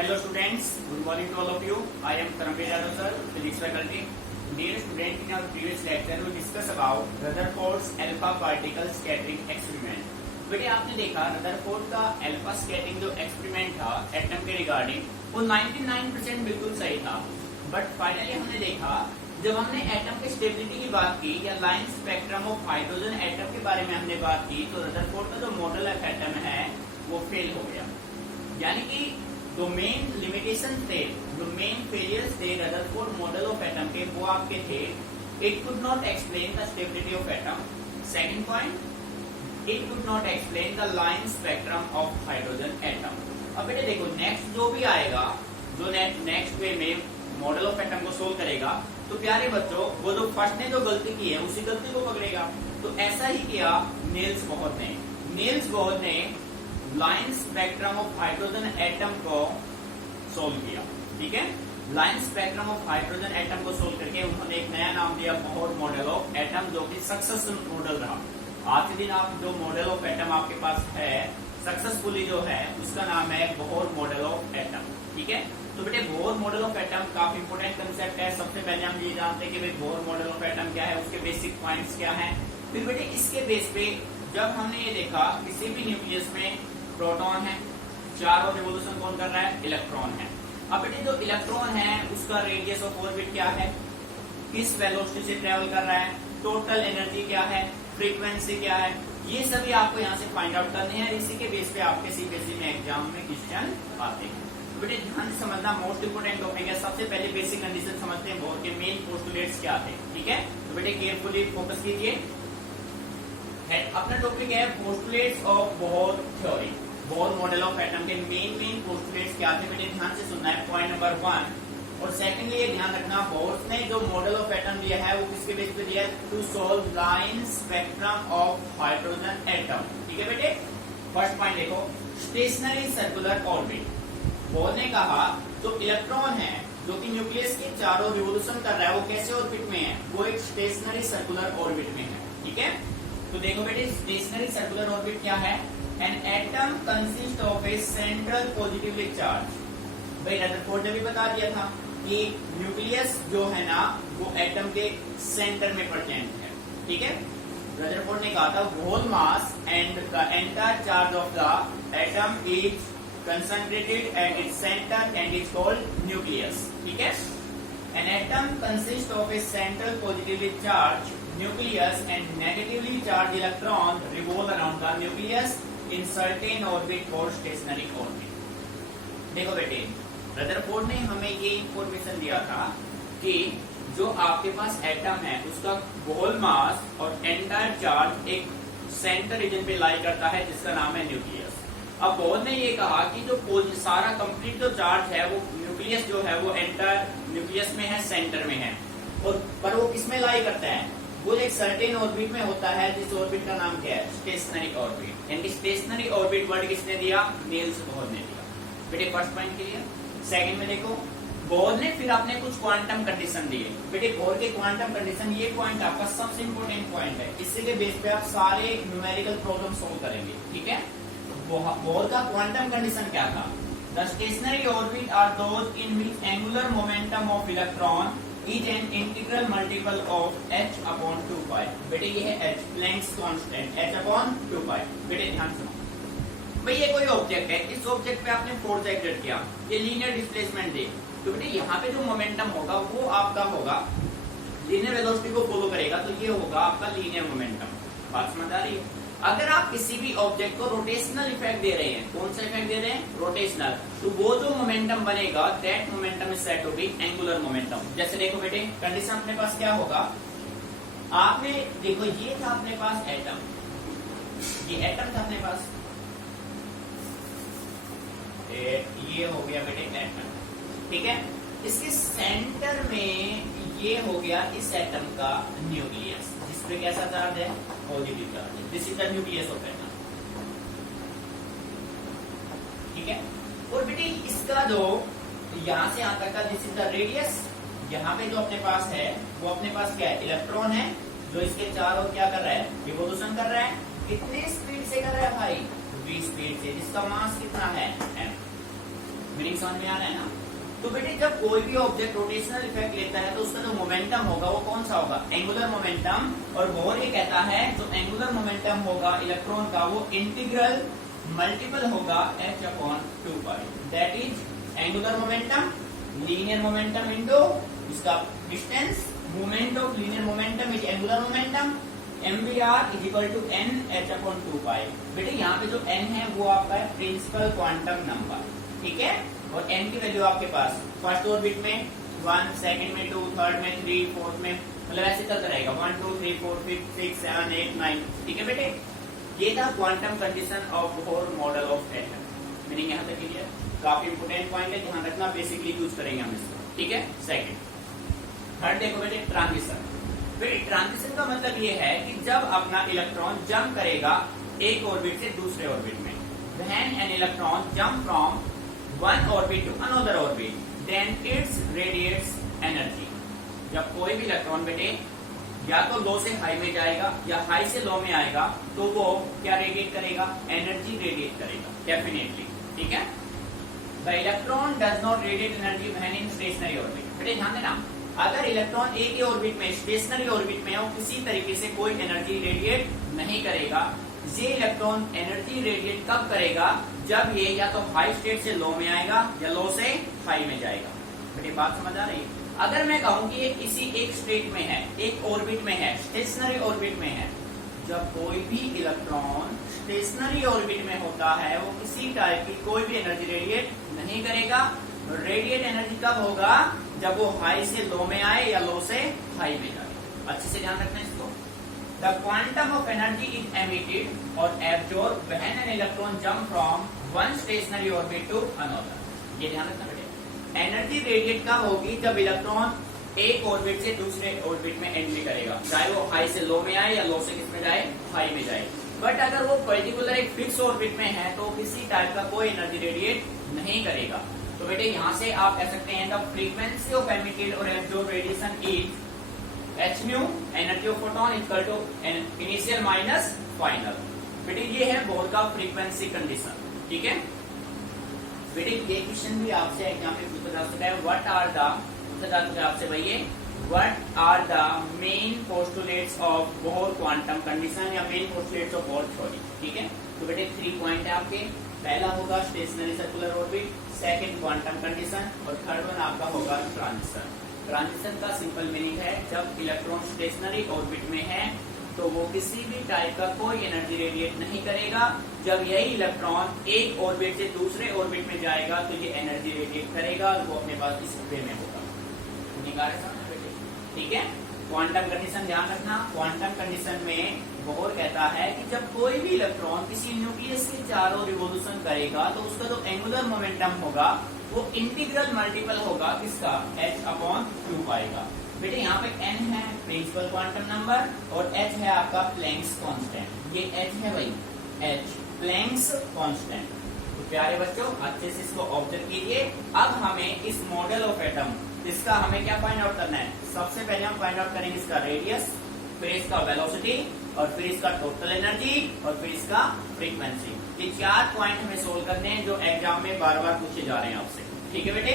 Hello students, good morning to all of you. I am Karamveer Yadav sir, physics faculty. Dear student, in our previous lecture we discuss about Rutherford's alpha particle scattering experiment. बेटे आपने देखा Rutherford का alpha scattering जो experiment था atom के regarding वो 99% बिल्कुल सही था, बट फाइनली हमने देखा जब हमने एटम के स्टेबिलिटी की बात की या line spectrum of hydrogen atom के बारे में हमने बात की तो रदरफोर्ड का जो मॉडल ऑफ एटम है वो फेल हो गया। यानी कि जो मेन लिमिटेशन थे, जो मेन फेलियर्स थे रदरफोर्ड मॉडल ऑफ एटम के, वो आपके थे it could not explain the stability of atom. Second point, it could not explain the line spectrum of hydrogen atom. अब बेटे देखो नेक्स्ट जो भी आएगा, जो नेक्स्ट वे में मॉडल ऑफ एटम को सोल्व करेगा तो प्यारे बच्चों वो जो फर्स्ट ने जो गलती की है उसी गलती को पकड़ेगा। तो ऐसा ही किया नील्स बोहर ने। नील्स बोहर ने line spectrum of hydrogen atom को सोल्व किया। ठीक है, line spectrum of hydrogen atom को सोल्व करके उन्होंने एक नया नाम दिया बोहर मॉडल ऑफ एटम, जो कि सक्सेसफुल मॉडल रहा। आज के दिन आप जो मॉडल ऑफ एटम आपके पास है सक्सेसफुली जो है उसका नाम है बोहर मॉडल ऑफ एटम। ठीक है, तो बेटे बोहर मॉडल ऑफ एटम काफी इंपोर्टेंट कंसेप्ट है। सबसे पहले हम ये जानते हैं कि भाई बोहर मॉडल ऑफ एटम क्या है, उसके बेसिक पॉइंट्स क्या हैं। फिर बेटे इसके बेस पे जब हमने ये देखा किसी भी न्यूक्लियस में प्रोटॉन है, चारों रिवोल्यूशन कौन कर रहा है, इलेक्ट्रॉन है। अब बेटे जो इलेक्ट्रॉन है उसका रेडियस ऑफ ऑर्बिट क्या है, किस वेलोसिटी से ट्रेवल कर रहा है, टोटल एनर्जी क्या है, फ्रीक्वेंसी क्या है, ये सभी आपको यहाँ से फाइंड आउट करने हैं। इसी के बेस पे आपके सीबीएसई में एग्जाम में क्वेश्चन आते हैं। तो बेटे ध्यान से समझना, मोस्ट इंपोर्टेंट टॉपिक है। सबसे पहले बेसिक कंडीशन समझते हैं, बोहर के मेन पोस्टुलेट्स क्या थे। ठीक है, तो बेटे केयरफुली फोकस कीजिए। अपना टॉपिक है postulates of Bohr theory. Bohr model of atom के मेन पोस्टुलेट्स क्या थे बेटे, ध्यान से सुनना है। पॉइंट नंबर 1 और सेकंडली ये ध्यान रखना, बोहर ने जो मॉडल ऑफ एटम दिया है वो किसके बेस पे दिया है, to solve line spectrum of hydrogen atom. ठीक है बेटे, फर्स्ट पॉइंट देखो, स्टेशनरी सर्कुलर ऑर्बिट। बोहर ने कहा जो इलेक्ट्रॉन है जो कि न्यूक्लियस के चारों रिवोल्यूशन कर रहा है वो कैसे ऑर्बिट में है, वो एक स्टेशनरी सर्कुलर ऑर्बिट में है। ठीक है, तो देखो बेटे स्टेशनरी सर्कुलर ऑर्बिट क्या है, an atom consist of A central positively charge. भाई रदरफोर्ड ने भी बता दिया था कि न्यूक्लियस जो है ना वो एटम के सेंटर में प्रेजेंट है। ठीक है, रदरफोर्ड ने कहा था whole mass and the entire charge of the atom is concentrated at its center and is called nucleus. ठीक है, an atom consists of a central positively charged nucleus and negatively charged electron revolve around the nucleus in certain orbit called stationary orbit. देखो बेटे Rutherford ने हमें ये information दिया था कि जो आपके पास एटम है उसका होल मास और एंटायर चार्ज एक सेंटर रीजन पे लाई करता है जिसका नाम है न्यूक्लियस। अब बोहर ने ये कहा कि जो सारा कंप्लीट जो चार्ज है वो न्यूक्लियस जो है वो एंटायर न्यूक्लियस में है, सेंटर में है, और पर वो किसमें लाई करता है, वो एक सर्टेन ऑर्बिट में होता है जिस ऑर्बिट का नाम क्या है, स्टेशनरी ऑर्बिट। यानी स्टेशनरी ऑर्बिट वर्ड किसने दिया, नील्स बोहर ने दिया। बेटे फर्स्ट पॉइंट क्लियर। सेकंड में देखो बोहर ने फिर अपने कुछ क्वांटम कंडीशन दिए। बेटे बोहर के क्वांटम कंडीशन, ये पॉइंट आपका सबसे इंपोर्टेंट पॉइंट है, इसी के बेस पे आप सारे न्यूमेरिकल प्रॉब्लम सोल्व करेंगे। ठीक है, बोहर का क्वांटम कंडीशन क्या था, the stationary orbit are those in which angular momentum of electron is an integral multiple of h/2π। बेटे ये है h, प्लैंक्स कांस्टेंट, h/2π। बेटे ध्यान सुनो, भाई ये कोई ऑब्जेक्ट है, इस ऑब्जेक्ट पे आपने फोर्स एक्सर्ट किया, ये लीनियर डिस्प्लेसमेंट दे, तो बेटे यहाँ पे जो मोमेंटम होगा वो आपका होगा लीनियर वेलोसिटी को फॉलो करेगा, तो ये होगा आपका लीनियर मोमेंटम। बात समझ आ रही है। अगर आप किसी भी ऑब्जेक्ट को रोटेशनल इफेक्ट दे रहे हैं, कौन सा इफेक्ट दे रहे हैं, रोटेशनल, तो वो जो मोमेंटम बनेगा that momentum is said to be angular momentum. जैसे देखो बेटे कंडीशन अपने पास क्या होगा, आपने देखो ये था अपने पास एटम, ये एटम था अपने पास, ये हो गया बेटे एटम। ठीक है, इसके सेंटर में ये हो गया इस एटम का न्यूक्लियस, जिसपे कैसा चार्ज है, positive charge. This is the nucleus of atom. ठीक है, और बेटे इसका जो यहाँ से यहाँ तक का दिस इज द रेडियस, यहाँ पे जो अपने पास है वो अपने पास क्या है, इलेक्ट्रॉन है जो इसके चारों क्या कर रहा है, रिवोल्यूशन कर रहा है। कितने स्पीड से कर रहा है भाई, v स्पीड से, जिसका मास कितना है m। मीनिंग समझ में आ रहा है ना। तो बेटे जब कोई भी ऑब्जेक्ट रोटेशनल इफेक्ट लेता है तो उसका जो मोमेंटम होगा वो कौन सा होगा, एंगुलर मोमेंटम। और बोर ये कहता है जो एंगुलर मोमेंटम होगा इलेक्ट्रॉन का वो इंटीग्रल मल्टीपल होगा h/2π, that is angular momentum linear momentum into इसका distance, moment of linear momentum is angular momentum, mvr is equal to n h/2π। बेटे यहाँ पे जो n है वो आपका है प्रिंसिपल क्वांटम नंबर, ठीक है। और n की वैल्यू आपके पास फर्स्ट ऑर्बिट में 1, सेकंड में 2, थर्ड में 3, फोर्थ में, मतलब ऐसे चलता रहेगा 1 2 3 4 5 6 7 8 9, ठीक है बेटे। ये था quantum condition of Bohr model of atom. Meaning यहाँ तक क्लियर, काफी इंपोर्टेंट पॉइंट है, ध्यान रखना, बेसिकली यूज करेंगे हम इसको, ठीक है। सेकंड थर्ड देखो बेटे ट्रांजिशन। बेटे ट्रांजिशन का मतलब ये है कि जब अपना इलेक्ट्रॉन जंप करेगा एक ऑर्बिट से दूसरे ऑर्बिट में, when an electron jump from one orbit to another orbit then it's radiates energy. जब कोई भी इलेक्ट्रॉन बेटे या तो लो से हाई में जाएगा या हाई से लो में आएगा तो वो क्या रेडिएट करेगा, एनर्जी रेडिएट करेगा डेफिनेटली, ठीक है। The electron does not radiate energy when in stationery orbit. बेटे ध्यान देना, अगर इलेक्ट्रॉन एक ही ऑर्बिट में स्टेशनरी ऑर्बिट में है वो किसी तरीके से कोई एनर्जी रेडिएट नहीं करेगा। ये इलेक्ट्रॉन एनर्जी रेडिएट कब करेगा, जब ये या तो हाई स्टेट से लो में आएगा या लो से हाई में जाएगा। बेटे बात समझ आ रही है। अगर मैं कहूं कि ये किसी एक स्टेट में है, एक ऑर्बिट में है, स्टेशनरी ऑर्बिट में है, जब कोई भी इलेक्ट्रॉन स्टेशनरी ऑर्बिट में होता है वो किसी टाइप की कोई भी एनर्जी रेडिएट नहीं करेगा। रेडिएट एनर्जी कब होगा, जब वो हाई से लो में आए या लो से हाई में जाए। अच्छे से ध्यान रखना इसको। The quantum of energy is emitted और absorb when an electron jump from one stationary orbit to another. ये ध्यान रखना बेटे। एनर्जी रेडिएट कब होगी, जब इलेक्ट्रॉन एक ऑर्बिट से दूसरे ऑर्बिट में एंट्री करेगा, चाहे वो हाई से लो में आए या लो से किस में जाए, हाई में जाए। बट अगर वो पर्टिकुलर एक फिक्स ऑर्बिट में है तो किसी टाइप का कोई एनर्जी रेडिएट नहीं करेगा। तो बेटे यहाँ से आप कह सकते हैं द फ्रीक्वेंसी ऑफ एमिटेड और absorb radiation is h mu, energy of photon equal to initial minus final. बेटे ये है बोहर का फ्रीक्वेंसी कंडीशन, ठीक है। बेटे ये क्वेश्चन भी आपसे एग्जाम में पूछा जा सकता है, व्हाट आर द, पूछा जा सकता है आपसे भैया what are the main postulates of Bohr quantum condition या main postulates of Bohr theory, ठीक है। तो बेटे 3 पॉइंट है आपके, पहला होगा stationary circular orbit, second quantum condition और थर्ड वन आपका होगा ट्रांजिशन। ट्रांजिशन का सिंपल मीनिंग है जब इलेक्ट्रॉन स्टेशनरी ऑर्बिट में है तो वो किसी भी टाइप का कोई एनर्जी रेडिएट नहीं करेगा। जब यही इलेक्ट्रॉन एक ऑर्बिट से दूसरे ऑर्बिट में जाएगा तो ये एनर्जी रेडिएट करेगा और वो अपने पास इस वे में होगा, ठीक है। क्वांटम कंडीशन ध्यान रखना, क्वांटम कंडीशन में बोहर कहता है कि जब कोई भी इलेक्ट्रॉन किसी न्यूक्लियस के चारों रिवोल्यूशन करेगा तो उसका जो एंगुलर मोमेंटम होगा वो इंटीग्रल मल्टीपल होगा किसका, h/2π का। बेटे यहाँ पे n है प्रिंसिपल क्वांटम नंबर और h है आपका प्लैंक्स कांस्टेंट। ये h है भाई, h प्लैंक्स कांस्टेंट। तो प्यारे बच्चों अच्छे से इसको ऑब्जर्व कीजिए। अब हमें इस मॉडल ऑफ एटम इसका हमें क्या फाइंड आउट करना है, सबसे पहले हम फाइंड आउट करेंगे इसका रेडियस, फिर इसका वेलोसिटी और फिर इसका टोटल एनर्जी और फिर इसका फ्रीक्वेंसी। ये 4 पॉइंट हमें सोल्व करने हैं जो एग्जाम में बार बार पूछे जा रहे हैं आपसे, ठीक है बेटे।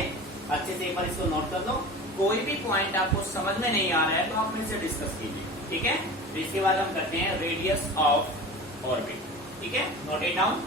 अच्छे से एक बार इसको नोट कर लो। कोई भी पॉइंट आपको समझ में नहीं आ रहा है तो आप मेरे से डिस्कस कीजिए, ठीक है। तो इसके बाद हम करते हैं रेडियस ऑफ ऑर्बिट, ठीक है। Note it down.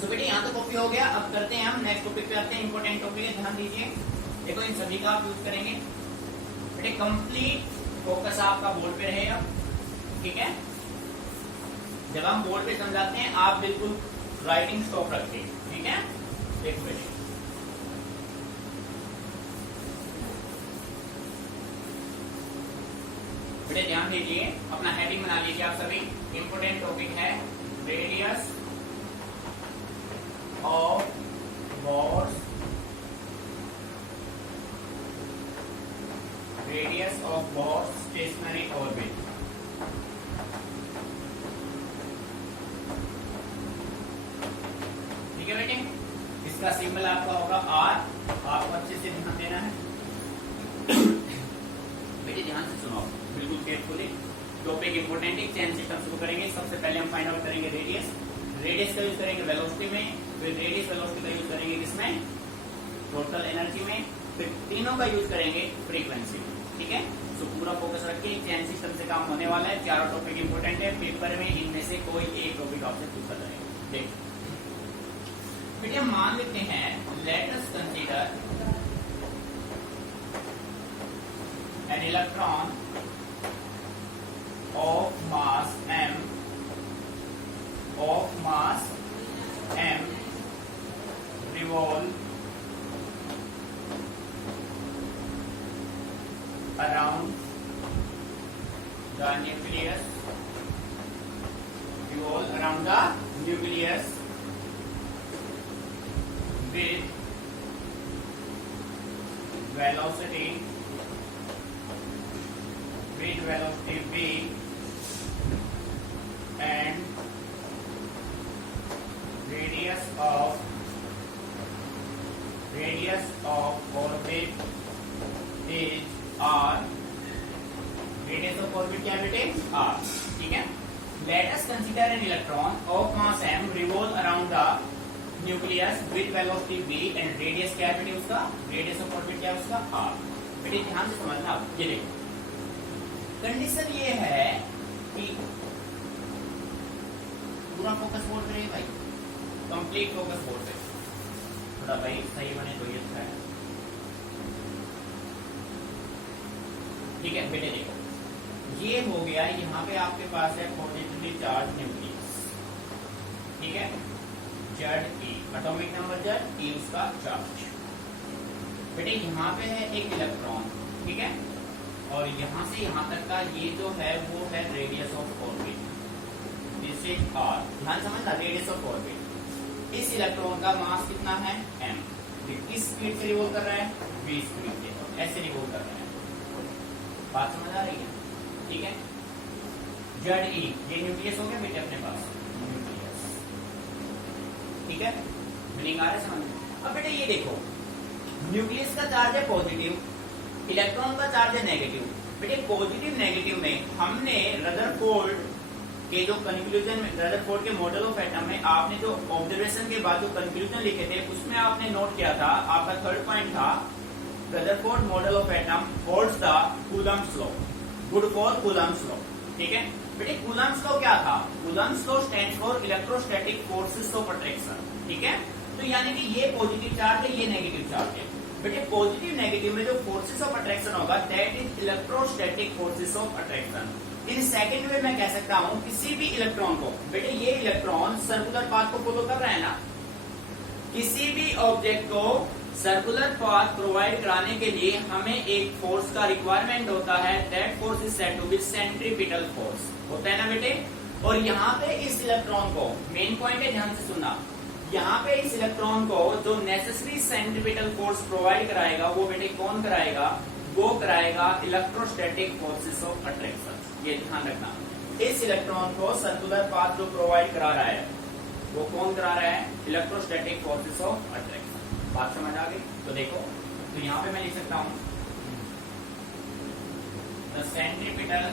तो बेटे यहाँ तो कॉपी हो गया। अब करते हैं हम नेक्स्ट टॉपिक पे आते हैं, इंपॉर्टेंट टॉपिक है, ध्यान दीजिए। देखो इन सभी का आप यूज करेंगे बेटे। कंप्लीट फोकस आपका बोर्ड पे रहेगा, ठीक है। जब हम बोर्ड पे समझाते हैं आप बिल्कुल राइटिंग स्टॉप रखिए, ठीक है। देखो बेटे बेटे ध्यान दीजिए, अपना हेडिंग बना लीजिए आप सभी। इंपोर्टेंट टॉपिक है radius of bourse radius of bourse stationery orbit. ठीक है बेटे, इसका सिंबल आपका होगा आर, आपको अच्छे से ध्यान देना है। बेटे ध्यान से सुनो बिल्कुल केयरफुली, टॉपिक इंपोर्टेंट है। चेन सिस्टम शुरू करेंगे। सबसे पहले हम फाइंड आउट करेंगे रेडियस। रेडियस का यूज करेंगे वेलोसिटी में, फिर रेडियस वेलोसिटी का यूज करेंगे किसमें, टोटल एनर्जी में, फिर तीनों का यूज करेंगे फ्रीक्वेंसी में। ठीक है, तो पूरा फोकस रखिए, चेन सिस्टम से काम होने वाला है। चारों टॉपिक इंपोर्टेंट है, पेपर में इनमें से कोई एक टॉपिक आपसे पूछा जाएगा। देखिए बेटे हम मान लेते हैं, let us consider an electron of mass m revolve around the nucleus with velocity v and radius of orbit is r। radius of orbit क्या बेटे, r। ठीक है, let us consider an electron of mass m revolve around the nucleus with velocity v and radius क्या बेटे उसका, radius of orbit क्या उसका, r। बेटे ध्यान से समझना। ये देखो कंडीशन ये है कि पूरा फोकस बोर्ड पे भाई, कंप्लीट फोकस बोर्ड पे, थोड़ा भाई सही बने तो ये अच्छा है। ठीक है बेटे देखो, ये हो गया, यहाँ पे आपके पास है पॉजिटिवली चार्ज न्यूक्लियस। ठीक है, जेड ई एटॉमिक नंबर जेड, ई उसका चार्ज। बेटे यहाँ पे है एक इलेक्ट्रॉन। ठीक है, और यहाँ से यहाँ तक का ये जो है वो है radius of orbit, this is r. ध्यान समझना, रेडियस ऑफ ऑर्बिट। इस इलेक्ट्रॉन का मास कितना है, m। किस स्पीड से रिवॉल्व कर रहा है, v स्पीड से, ऐसे रिवॉल्व कर रहा है। बात समझ आ रही है। ठीक है, जेड ई ये न्यूक्लियस हो गया बेटे अपने पास, न्यूक्लियस। ठीक है, मीनिंग आ रहा है समझ। अब बेटे ये देखो, न्यूक्लियस का चार्ज है पॉजिटिव, इलेक्ट्रॉन का चार्ज है नेगेटिव। बेटे पॉजिटिव नेगेटिव में हमने रदरफोर्ड के जो कंक्लूजन में, रदरफोर्ड के मॉडल ऑफ एटम में आपने जो ऑब्जर्वेशन के बाद जो कंक्लूजन लिखे थे उसमें आपने नोट किया था, आपका थर्ड पॉइंट था, Rutherford model of atom holds the Coulomb's law, good for Coulomb's law. ठीक है बेटे, कूलम्ब्स लॉ क्या था, Coulomb's law stands for electrostatic forces of attraction. ठीक है, तो यानी कि ये पॉजिटिव चार्ज है, ये नेगेटिव चार्ज है। बेटे पॉजिटिव नेगेटिव में जो फोर्सेस ऑफ अट्रैक्शन होगा that is electrostatic forces of attraction. In second वे मैं कह सकता हूं किसी भी इलेक्ट्रॉन को, बेटे ये इलेक्ट्रॉन सर्कुलर पाथ को फॉलो कर रहा है ना, किसी भी ऑब्जेक्ट को सर्कुलर पाथ प्रोवाइड कराने के लिए हमें एक फोर्स का रिक्वायरमेंट होता है, that force is said to be centripetal force, होता है ना बेटे। और यहाँ पे इस इलेक्ट्रॉन को, मेन पॉइंट है ध्यान से सुनना, यहाँ पे इस इलेक्ट्रॉन को जो नेसेसरी सेंट्रीपिटल फोर्स प्रोवाइड कराएगा वो बेटे कौन कराएगा, वो कराएगा इलेक्ट्रोस्टैटिक फोर्सेस ऑफ अट्रैक्शन। ये ध्यान रखना, इस इलेक्ट्रॉन को सर्कुलर पाथ जो प्रोवाइड करा रहा है वो कौन करा रहा है, इलेक्ट्रोस्टैटिक फोर्सेस ऑफ अट्रैक्शन। बात समझ आ गई। तो देखो, तो यहाँ पे मैं लिख सकता हूं the centripetal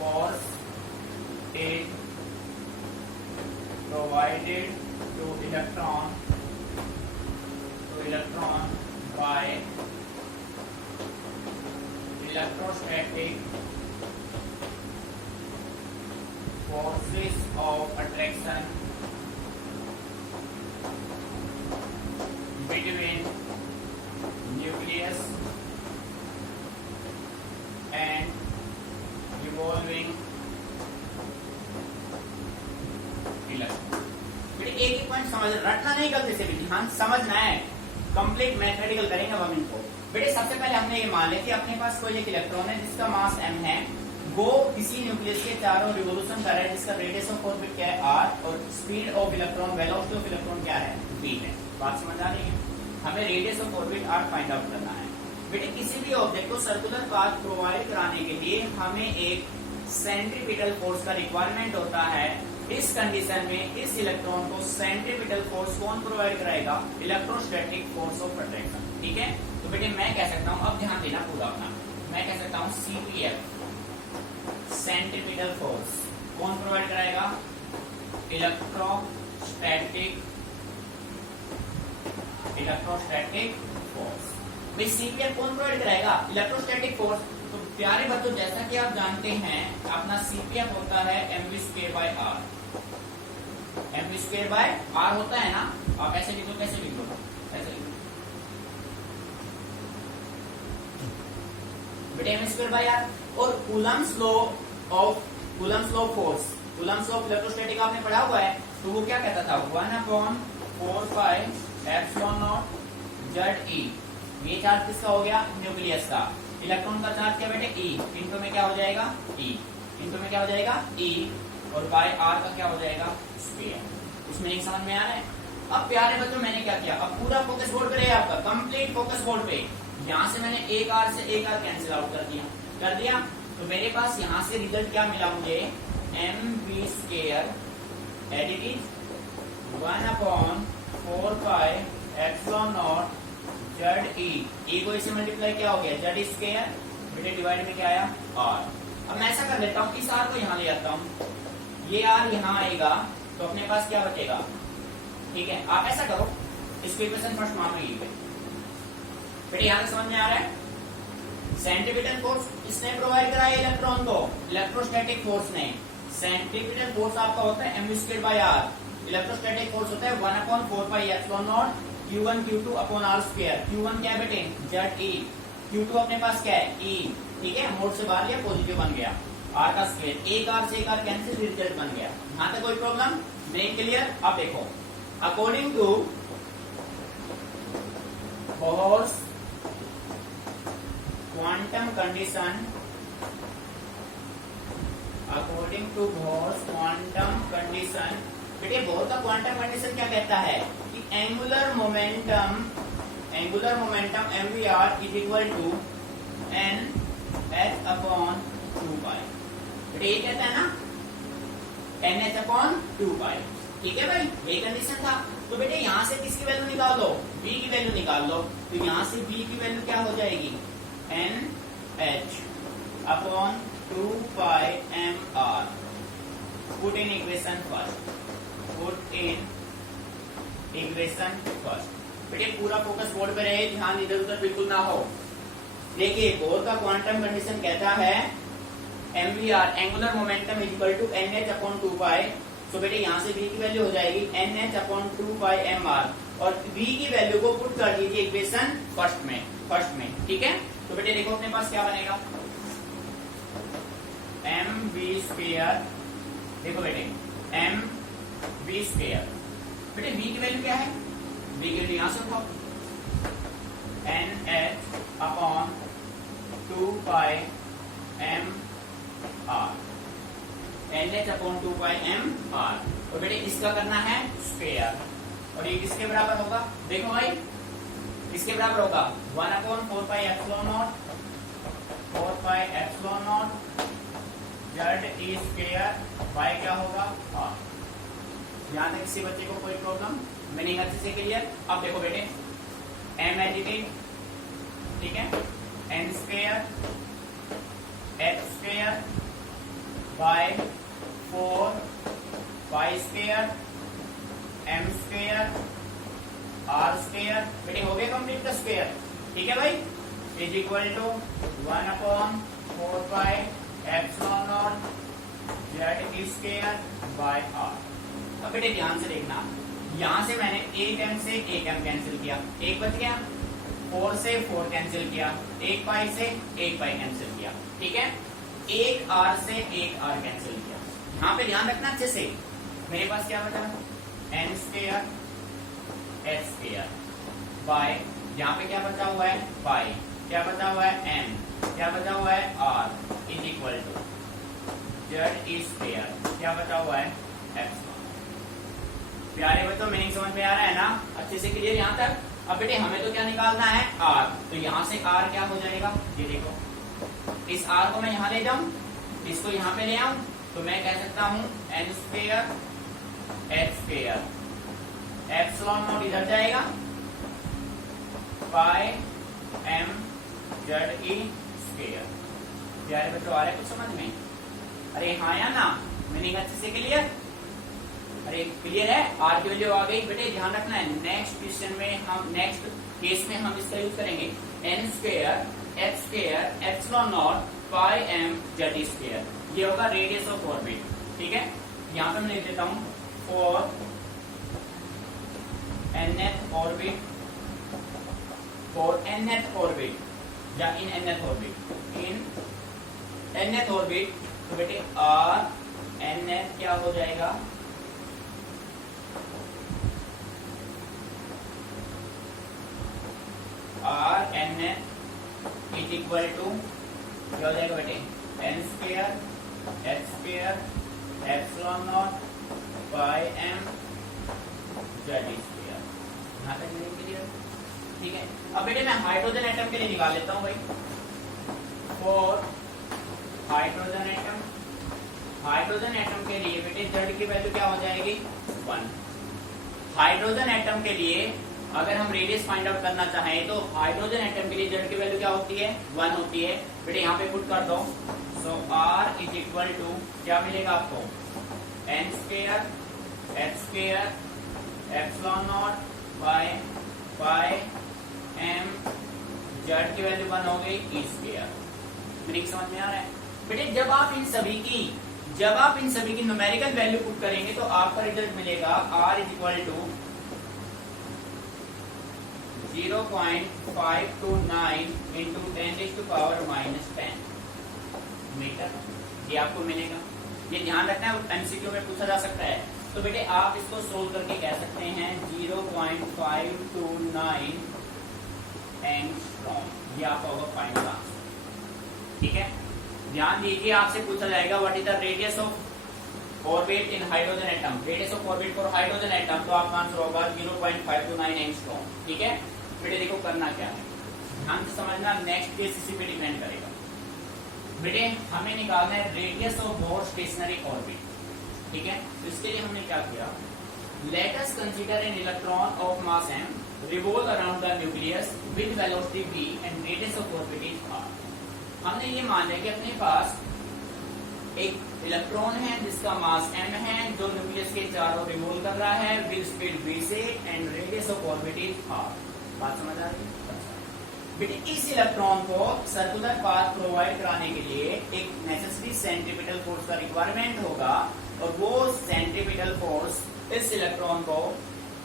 force is provided to electron by electrostatic forces of attraction between nucleus and revolving electron. एक पॉइंट समझ, रटना नहीं गलती से भी, ध्यान समझना है, कंप्लीट मैथमेटिकल करेंगे अब हम इनको। बेटे सबसे पहले हमने ये मान लिया कि अपने पास कोई एक इलेक्ट्रॉन है जिसका मास m है, वो किसी न्यूक्लियस के चारों रिवोल्यूशन कर रहा है जिसका रेडियस ऑफ ऑर्बिट क्या है r और speed of electron velocity of electron क्या है v है। बात समझ आ रही है? हमें radius of orbit r find out करना है। बेटे किसी भी ऑब्जेक्ट को सर्कुलर पाथ प्रोवाइड कराने के लिए हमें एक सेंट्रीपिटल फोर्स का रिक्वायरमेंट होता है। इस कंडीशन में इस इलेक्ट्रॉन को सेंट्रीपिटल फोर्स कौन प्रोवाइड कराएगा? Electrostatic force of attraction. ठीक है, तो बेटे मैं कह सकता हूं, अब ध्यान देना पूरा अपना, मैं कह सकता हूं CPF सेंट्रीपिटल फोर्स कौन प्रोवाइड कराएगा? Electrostatic force. भाई CPF कौन प्रोवाइड कराएगा? Electrostatic force. तो प्यारे बच्चों जैसा कि आप जानते हैं अपना CPF होता है mv²/r। mv²/r होता है ना? आप ऐसे लिखो, कैसे लिखो? ऐसे लिखो बेटे mv²/r। और Coulomb's law of force, Coulomb's law of electrostatic आपने पढ़ा हुआ है, तो वो क्या कहता था? 1/4πε0 ZE। ये चार्ज किसका हो गया? न्यूक्लियस का। इलेक्ट्रॉन का चार्ज क्या बेटे? E इंटू में क्या हो जाएगा? E इंटू में क्या हो जाएगा? E और बाय r का क्या हो जाएगा? स्क्वायर। इसमें एक समझ में आ रहा है? अब प्यारे बच्चों मैंने क्या किया, अब पूरा फोकस बोर्ड पे रहे आपका, कंप्लीट फोकस बोर्ड पे। यहाँ से मैंने एक r से एक r कैंसिल आउट कर दिया। तो मेरे पास यहाँ से रिजल्ट क्या मिला मुझे? mv² at it is 1/4πε0 ZE। E को इससे मल्टीप्लाई क्या हो गया? Z²। बेटे डिवाइड में क्या आया? R। अब मैं ऐसा कर लेता हूँ, इस R को यहाँ ले आता हूँ, ये R यहाँ आएगा, तो अपने पास क्या बचेगा? ठीक है, आप ऐसा करो, इसको इक्वेशन फर्स्ट मानो ये। बेटे यहाँ से समझ में आ रहा है? सेंट्रीपिटल फोर्स इसने प्रोवाइड कराया इलेक्ट्रॉन को, इलेक्ट्रोस्टैटिक फोर्स ने। सेंट्रीपिटल फोर्स आपका होता है mv²/r। इलेक्ट्रोस्टैटिक फोर्स होता है 1/4πε0 Q1 Q2 upon r²। Q1 क्या है बेटे? ZE। Q2 अपने पास क्या है? E। ठीक है, मोड से बाहर गया, पॉजिटिव बन गया, r का स्क्वायर। एक r से एक r कैंसिल, रिजल्ट बन गया। यहाँ तक कोई प्रॉब्लम? Brain clear? अब देखो, according to Bohr's quantum condition, according to Bohr's quantum condition, बेटे बोहर का क्वांटम कंडीशन क्या कहता है कि angular momentum mvr is equal to nh/2π। बेटे ये कहता है ना, nh/2π। ठीक है भाई, ये कंडीशन था। तो बेटे यहाँ से किसकी वैल्यू निकाल लो? v की वैल्यू निकाल लो। तो यहाँ से v की वैल्यू क्या हो जाएगी? nh/2πmr। Put in equation first. बेटे पूरा फोकस बोर्ड पे रहे, ध्यान इधर उधर बिल्कुल ना हो। देखिए बोहर का क्वांटम कंडीशन कहता है mvr angular momentum is equal to nh/2π। तो बेटे यहाँ से v की वैल्यू हो जाएगी nh/2πmr और v की वैल्यू को पुट कर दीजिए इक्वेशन फर्स्ट में। ठीक है, तो बेटे देखो अपने पास क्या बनेगा? mv²। देखो बेटे mv²। बेटे v की वैल्यू क्या है? v की वैल्यू यहां से उठाओ, nh/2πmr। और बेटे इसका करना है स्क्वायर, और ये किसके बराबर होगा? देखो भाई किसके बराबर होगा? 1/4πε0 ZE² बाय क्या होगा? r। यहाँ तक किसी बच्चे को कोई प्रॉब्लम? मीनिंग अच्छे से क्लियर? अब देखो बेटे m एडिटिंग, ठीक है, n² h² bye 4π² m² r²। बेटे हो गया कंप्लीट का स्क्वायर। ठीक है भाई, is equal to 1/4πε0 ZE² by r। अब बेटे ध्यान से देखना, यहां से मैंने एक m से एक m कैंसिल किया, एक बच गया, 4 से 4 कैंसिल किया, एक पाई से एक पाई कैंसिल किया। ठीक है, एक r से एक r कैंसिल किया। यहाँ पे ध्यान रखना अच्छे से, मेरे पास क्या बचा? n² h² बाय, यहाँ पे क्या बचा हुआ है? पाई, क्या बचा हुआ है? m, क्या बचा हुआ है? r is equal to Z square, क्या बचा हुआ है एप्सिलॉन। प्यारे बच्चों मीनिंग समझ में आ रहा है ना, अच्छे से क्लियर यहाँ तक। अब बेटे हमें तो क्या निकालना है आर, तो यहाँ से आर क्या हो जाएगा, ये देखो, इस आर को मैं यहाँ ले जाऊं, इसको यहाँ पे ले आऊं, तो मैं कह सकता हूं n square h square, epsilon naught इधर जाएगा, pi m z e square. प्यारे बच्चों आ रहा है कुछ समझ में? अरे हाँ या ना, मीनिंग अच्छे से क्लियर? अरे क्लियर है, आर की वैल्यू आ गई। बेटे ध्यान रखना है, नेक्स्ट क्वेश्चन में हम, नेक्स्ट केस में हम इसका यूज करेंगे n square h square epsilon naught pi m z square, ये होगा रेडियस ऑफ ऑर्बिट। ठीक है, यहाँ पे मैं लिख देता हूं for nth orbit, for nth orbit या in nth orbit, in nth orbit, तो बेटे आर nth क्या हो जाएगा, r n is equal to क्या हो जाएगा बेटे, n square h square epsilon naught by m z square. यहाँ तक मीनिंग क्लियर? ठीक है, अब बेटे मैं हाइड्रोजन एटम के लिए निकाल लेता हूँ भाई, for hydrogen atom, hydrogen atom के लिए बेटे जेड की वैल्यू क्या हो जाएगी 1। हाइड्रोजन एटम के लिए अगर हम रेडियस फाइंड आउट करना चाहें तो हाइड्रोजन एटम के लिए जेड की वैल्यू क्या होती है 1 होती है। बेटे यहाँ पे पुट कर दो, so r is equal to क्या मिलेगा आपको, n square h square epsilon naught by pi m, z की वैल्यू 1 हो गई ई स्क्वायर। मीनिंग समझ में आ रहा है? बेटे जब आप इन सभी की न्यूमेरिकल वैल्यू पुट करेंगे तो आपका रिजल्ट मिलेगा r is equal to 0.529 into 10⁻⁻10 metre, ये आपको मिलेगा। ये ध्यान रखना है, एमसीक्यू में पूछा जा सकता है। तो बेटे आप इसको सोल्व करके कह सकते हैं 0.529 एंगस्ट्रॉम, ये आपका होगा फाइनल आंसर। ठीक है, ध्यान दीजिए, आपसे पूछा जाएगा what is the radius of orbit in hydrogen atom, radius of orbit for hydrogen atom, तो आपका आंसर होगा 0.529 एंगस्ट्रॉम। ठीक है, बेटे देखो करना क्या है, ध्यान से समझना, नेक्स्ट केस इसी पे डिपेंड करेगा। बेटे हमें निकालना है radius of bore stationery orbit. ठीक है, तो इसके लिए हमने क्या किया, let us consider an electron of mass m revolve around the nucleus with velocity v and radius of orbit is r। हमने ये मान लिया कि अपने पास एक इलेक्ट्रॉन है जिसका मास m है, जो न्यूक्लियस के चारों रिवॉल्व कर रहा है विद स्पीड v से and radius of orbit is r। बात समझ आ रही है? बेटे इस इलेक्ट्रॉन को सर्कुलर पाथ प्रोवाइड कराने के लिए एक नेसेसरी सेंट्रीपिटल फोर्स का रिक्वायरमेंट होगा, और वो सेंट्रीपिटल फोर्स इस इलेक्ट्रॉन को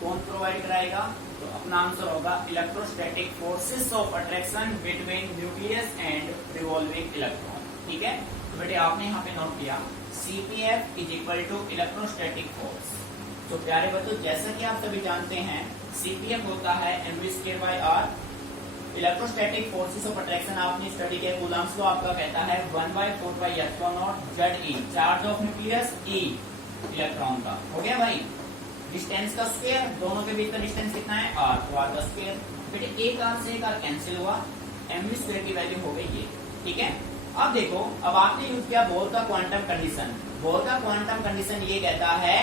कौन प्रोवाइड कराएगा, तो अपना आंसर होगा electrostatic forces of attraction between nucleus and revolving electron. ठीक है, तो बेटे आपने यहाँ पे नोट किया CPF is equal to electrostatic force. तो प्यारे बच्चों जैसा कि आप सभी जानते हैं CPF होता है mv²/r। Electrostatic forces of attraction आपने स्टडी किया, कूलम्ब्स लॉ आपका कहता है 1/4πε0 ZE, charge of nucleus E electron का। हो गया भाई, डिस्टेंस का स्क्वायर, दोनों के बीच का डिस्टेंस कितना है r, तो r का स्क्वायर। बेटे एक r से एक r कैंसिल हुआ, mv² की वैल्यू हो गई ये। ठीक है, अब देखो, अब आपने यूज किया बोर का क्वांटम कंडीशन। बोर का क्वांटम कंडीशन ये कहता है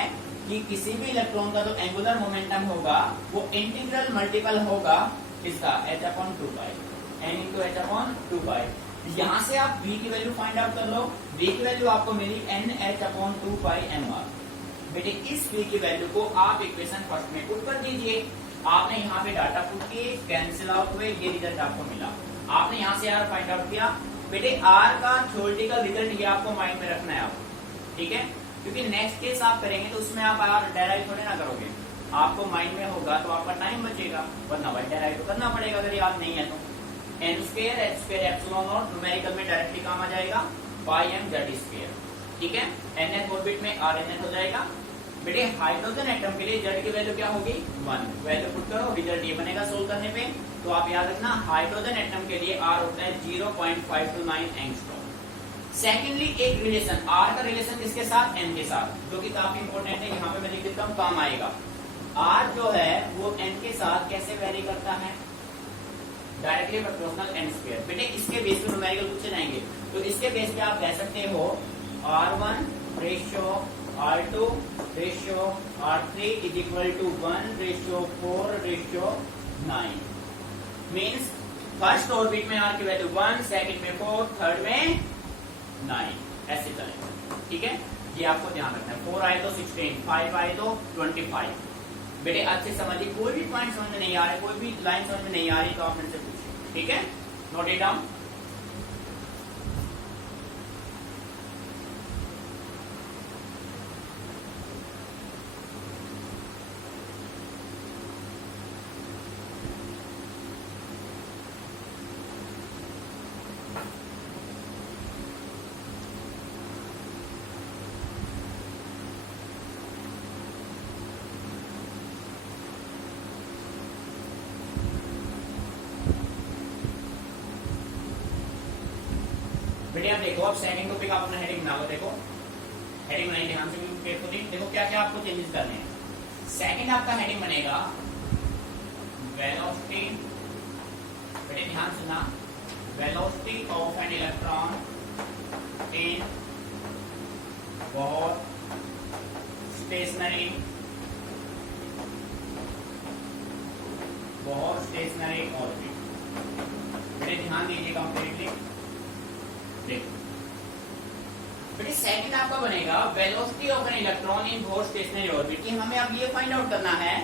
कि किसी भी इलेक्ट्रॉन का जो एंगुलर मोमेंटम होगा वो इंटीग्रल मल्टीपल होगा इसका h/2π, n × h/2π। यहाँ से आप v की वैल्यू फाइंड आउट कर लो, v की वैल्यू आपको मिली nh/2πmr। बेटे इस v की वैल्यू को आप इक्वेशन फर्स्ट में पुट कर दीजिए। आपने यहाँ पे डाटा पुट किए, कैंसिल आउट हुए, ये रिजल्ट आपको मिला। आपने यहाँ से r फाइंड आउट किया। बेटे r का थ्योरेटिकल रिजल्ट ये आपको माइंड में रखना है आपको। ठीक है, क्योंकि नेक्स्ट केस आप करेंगे तो उसमें आप r डेराइव थोड़े ना करोगे, आपको माइंड में होगा तो आपका टाइम बचेगा, वरना भाई डेराइव तो करना पड़ेगा अगर याद नहीं है तो। n² h² epsilon not numerical में डायरेक्टली काम आ जाएगा, पाई m जेड स्क्वायर। ठीक है, nth ऑर्बिट में r nth हो जाएगा। बेटे हाइड्रोजन एटम के लिए जेड की वैल्यू क्या होगी 1, वैल्यू पुट करो, रिजल्ट ये बनेगा सोल्व करने पे। तो आप याद रखना हाइड्रोजन एटम के लिए r होता है 0.529 एंगस्ट्रॉम। सेकेंडली एक रिलेशन, आर का रिलेशन किसके साथ, एन के साथ, जो कि काफी इंपॉर्टेंट है, यहाँ पे मैं लिख देता हूँ, काम आएगा। आर जो है वो एन के साथ कैसे वेरी करता है, डायरेक्टली प्रोपोर्शनल एन स्क्वायर। बेटे इसके बेस पे न्यूमेरिकल पूछे जाएंगे, तो इसके बेस पे आप कह सकते हो R1 ratio R2 ratio R3 is equal to 1 ratio 4 ratio 9। Means first orbit में आर की वैल्यू 1, सेकंड में 4, थर्ड में 9, ऐसे चलेगा। ठीक है, ये आपको ध्यान रखना है। 4 आए तो 16, 5 आए तो 25। बेटे अच्छे समझिए, कोई भी पॉइंट समझ में नहीं आ रहा है, कोई भी लाइन समझ में नहीं आ रही तो आप मेरे से पूछिए। ठीक है, नोट इट डाउन। बेटे आप देखो, अब सेकंड टॉपिक आप अपना हेडिंग बना लो। देखो हेडिंग बनाई ध्यान से, केयरफुली देखो क्या क्या आपको चेंजेस करने हैं। सेकंड आपका हेडिंग बनेगा वेलोसिटी। बेटे ध्यान सुना, velocity of an electron in बहुत स्टेशनरी ऑर्बिट। बेटे ध्यान दीजिए कंप्लीटली। बेटे सेकंड आपका बनेगा velocity of an electron in both stationery orbit. हमें अब ये फाइंड आउट करना है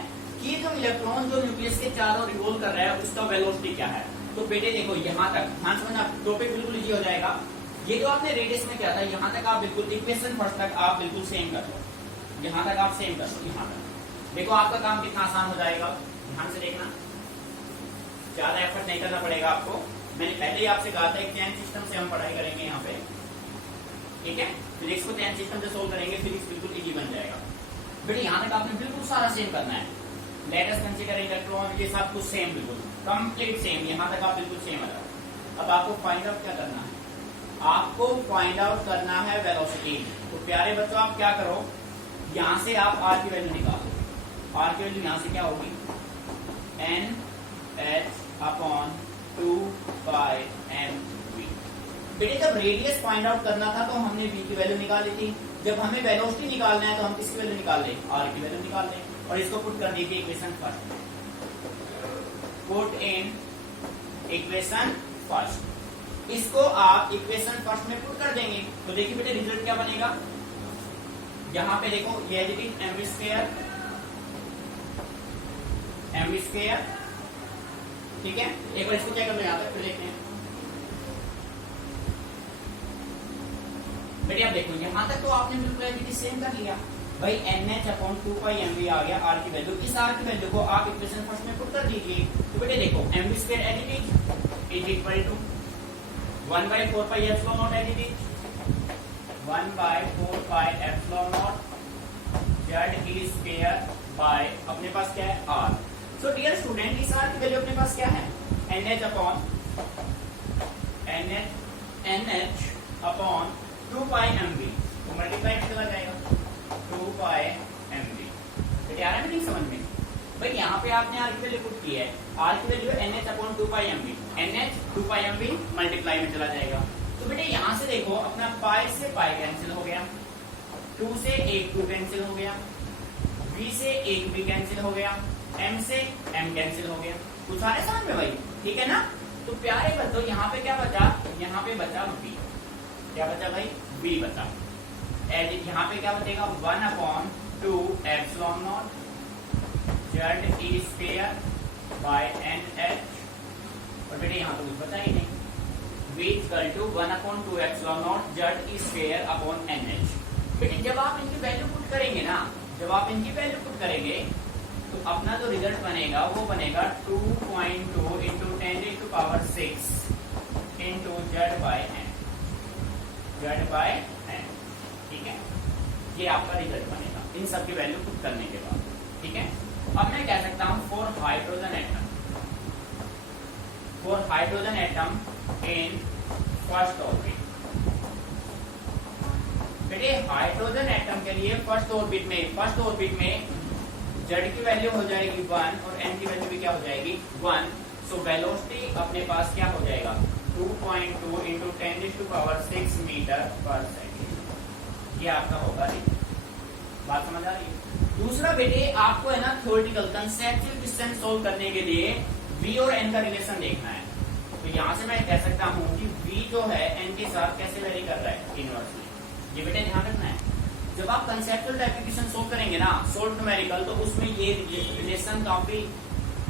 कि जो इलेक्ट्रॉन जो न्यूक्लियस के चारों रिवॉल्व कर रहा है उसका वेलोसिटी क्या है। तो बेटे देखो यहाँ तक ध्यान समझना, टॉपिक बिल्कुल इजी हो जाएगा। ये जो आपने रेडियस में किया था, यहाँ तक आप बिल्कुल इक्वेशन फर्स्ट तक आप बिल्कुल सेम कर लो, यहाँ तक आप सेम कर लो। यहाँ तक देखो आपका काम कितना आसान हो जाएगा, ध्यान से देखना, ज्यादा एफर्ट नहीं करना पड़ेगा आपको। मैंने पहले ही आपसे कहा था एक चैन सिस्टम से हम पढ़ाई करेंगे यहाँ पे। ठीक है, फिजिक्स को चैन सिस्टम से सोल्व करेंगे, फिजिक्स बिल्कुल इजी बन जाएगा। बेटे यहाँ तक आपने बिल्कुल सारा सेम करना है। लेट अस कंसीडर इलेक्ट्रॉन, ये सब कुछ सेम, बिल्कुल कंप्लीट सेम, यहाँ तक आप बिल्कुल सेम आ जाओ। अब आपको फाइंड आउट क्या करना है, आपको फाइंड आउट करना है वेलोसिटी। तो प्यारे बच्चों आप क्या करो, यहाँ से आप आर की वैल्यू निकालो। आर की वैल्यू यहाँ से क्या होगी, n h upon 2 pi m v. बेटे जब रेडियस फाइंड आउट करना था तो हमने v की वैल्यू निकाली थी, जब हमें वेलोसिटी निकालना है तो हम किसकी वैल्यू निकाल लें, r की वैल्यू निकाल लें। और इसको पुट कर दीजिए equation first, put in equation first. इसको आप इक्वेशन फर्स्ट में पुट कर देंगे तो देखिए बेटे रिजल्ट क्या बनेगा। यहाँ पे देखो ये mv स्क्वायर, ठीक है। एक बार इसको चेक कर लो यहाँ पे, फिर देखते हैं। बेटे आप देखो यहाँ तक तो आपने बिल्कुल एज सेम कर लिया भाई, NH अपॉन 2 पाई mv आ गया आर की वैल्यू। इस आर की वैल्यू को आप इक्वेशन फर्स्ट में पुट कर दीजिए। तो बेटे देखो mv square as it is equal to 1 by 4 pi epsilon naught as it is 1 by 4 pi epsilon naught z e square by अपने पास क्या है r। सो डियर स्टूडेंट इस आर की वैल्यू अपने पास क्या है, NH upon NH 2 pi mv, तो मल्टीप्लाई में चला जाएगा 2 पाई mv। बेटे आ रहा है नहीं समझ में भाई, यहाँ पे आपने आर की वैल्यू पुट की है, आर की value NH upon 2 pi mv, NH 2 pi mv multiply में चला जाएगा। तो बेटे यहाँ से देखो अपना पाई से पाई कैंसिल हो गया, 2 से 1 2 कैंसिल हो गया, v से 1 v कैंसिल हो गया, m से m कैंसिल हो गया। कुछ आ रहा है समझ में भाई, ठीक है ना। तो प्यारे बच्चों यहाँ पे क्या बचा, यहाँ पे बचा v, क्या बचा भाई, v बचा। यहाँ पे क्या बचेगा 1 upon 2 epsilon naught z e square bye NH। और बेटे यहाँ तो कुछ बचा ही नहीं, v equal to 1 upon 2 epsilon naught z e square upon NH। बेटे जब आप इनकी वैल्यू पुट करेंगे ना, जब आप इनकी वैल्यू पुट करेंगे तो अपना जो रिजल्ट बनेगा वो बनेगा 2.2 into 10⁶ into z by n, ठीक है। ये आपका रिजल्ट बनेगा इन सब की वैल्यू पुट करने के बाद, ठीक है। अब मैं कह सकता हूं for hydrogen atom in first orbit, बेटे हाइड्रोजन एटम के लिए फर्स्ट ऑर्बिट में z की वैल्यू हो जाएगी 1 और n की वैल्यू भी क्या हो जाएगी 1। सो वेलोसिटी अपने पास क्या हो जाएगा 2.2 इंटू 10⁶ मीटर पर सेकेंड। ये आपका होगा बात समझ आ रही है। दूसरा बेटे आपको है ना थ्योरेटिकल कंसेप्चुअल क्वेश्चन सोल्व करने के लिए v और n का रिलेशन देखना है। तो यहाँ से मैं कह सकता हूँ कि v जो है n के साथ कैसे वेरी कर रहा है इनवर्सली। ये बेटे ध्यान रखना है, जब आप कंसेप्चुअल टाइप के क्वेश्चन सोल्व करेंगे ना सोल्व न्यूमेरिकल, तो उसमें ये रिलेशन काफी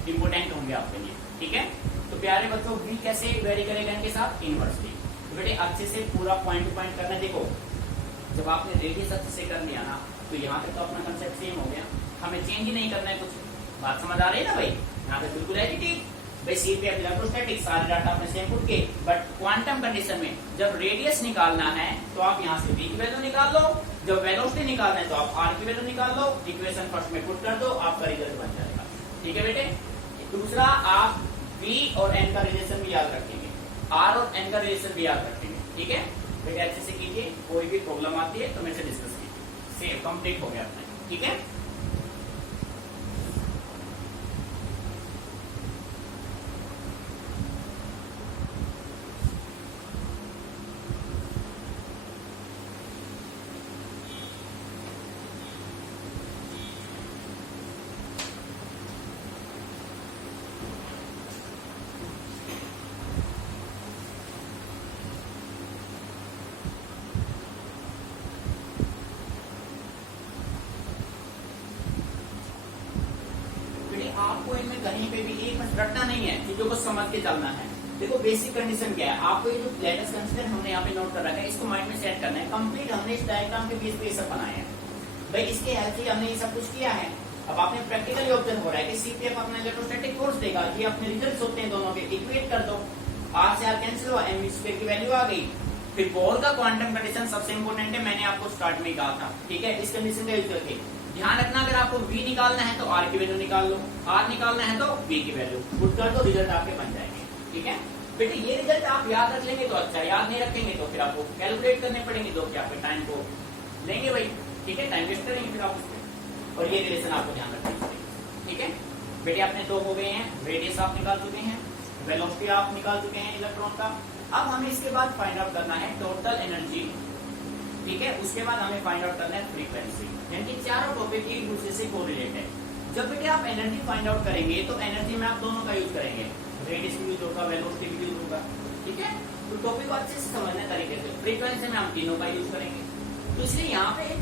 इंपोर्टेंट होंगे आपके लिए, ठीक है। तो प्यारे बच्चों v कैसे वेरी करेगा n के साथ इनवर्सली। तो बेटे अच्छे से पूरा पॉइंट टू पॉइंट करना। देखो जब आपने रेडियस अच्छे से कर लिया ना तो यहाँ तक तो अपना कंसेप्ट सेम हो गया, हमें चेंज ही नहीं करना है कुछ। बात समझ आ रही है ना भाई, यहाँ पे बिल्कुल एडिटिव भाई सीट पे इलेक्ट्रोस्टैटिक सारे डाटा आपने सेम पुट के, बट क्वांटम कंडीशन में जब रेडियस निकालना है तो आप यहाँ से v की वैल्यू निकाल लो, जब वेलोसिटी निकालना है तो आप r की वैल्यू निकाल लो, इक्वेशन फर्स्ट में पुट कर दो, आपका रिजल्ट बन जाएगा, ठीक है बेटे। दूसरा आप v और n का रिलेशन भी याद रखेंगे, r और n का रिलेशन भी याद रखेंगे, ठीक है बेटे। अच्छे से कीजिए, कोई भी प्रॉब्लम आती है तो मेरे से डिस्कस कीजिए। सेम कंप्लीट हो गया अपना, ठीक है। आपको इनमें कहीं पे भी एक मिनट रटना नहीं है, चीजों को समझ के चलना है। देखो बेसिक कंडीशन क्या है, आपको ये जो लेटेस्ट कंसीडर हमने यहाँ पे नोट कर रखा है इसको माइंड में सेट करना है। कंप्लीट हमने इस डायग्राम के बेस पे ये सब बनाए हैं भाई, इसके हेल्प से हमने ये सब कुछ किया है। अब आपने प्रैक्टिकली ऑब्जर्व हो रहा है कि सीपीएफ अपना इलेक्ट्रोस्टैटिक फोर्स देगा, ये अपने रिजल्ट्स होते हैं दोनों के, इक्वेट कर दो, r से r कैंसिल हुआ, m² की वैल्यू आ गई। फिर बोर का क्वांटम कंडीशन सबसे इंपोर्टेंट है, मैंने आपको स्टार्ट में कहा था, ठीक है। इस कंडीशन का यूज करके ध्यान रखना, अगर आपको v निकालना है तो r की वैल्यू निकाल लो, r निकालना है तो v की वैल्यू पुट कर दो, रिजल्ट आपके बन जाएंगे, ठीक है बेटे। ये रिजल्ट आप याद रख लेंगे तो अच्छा, याद नहीं रखेंगे तो फिर आपको कैलकुलेट करने पड़ेंगे, तो क्या आपके टाइम को लेंगे भाई, ठीक है, टाइम वेस्ट करेंगे फिर आप उसमें। और ये रिलेशन आपको ध्यान रखना चाहिए, ठीक है बेटे। आपने दो हो गए हैं, रेडियस आप निकाल चुके हैं, वेलोसिटी आप निकाल चुके हैं इलेक्ट्रॉन का। अब हमें इसके बाद फाइंड आउट करना है टोटल एनर्जी, ठीक है। उसके बाद हमें फाइंड आउट करना है फ्रीक्वेंसी, यानी कि चारों टॉपिक एक दूसरे से कोरिलेटेड। जब बेटे आप एनर्जी फाइंड आउट करेंगे तो एनर्जी में आप दोनों का यूज करेंगे, रेडियस भी यूज होगा, वेलोसिटी भी यूज होगा, ठीक है। तो टॉपिक को अच्छे से समझने तरीके से फ्रीक्वेंसी में हम तीनों का यूज करेंगे। तो इसलिए यहाँ पे एक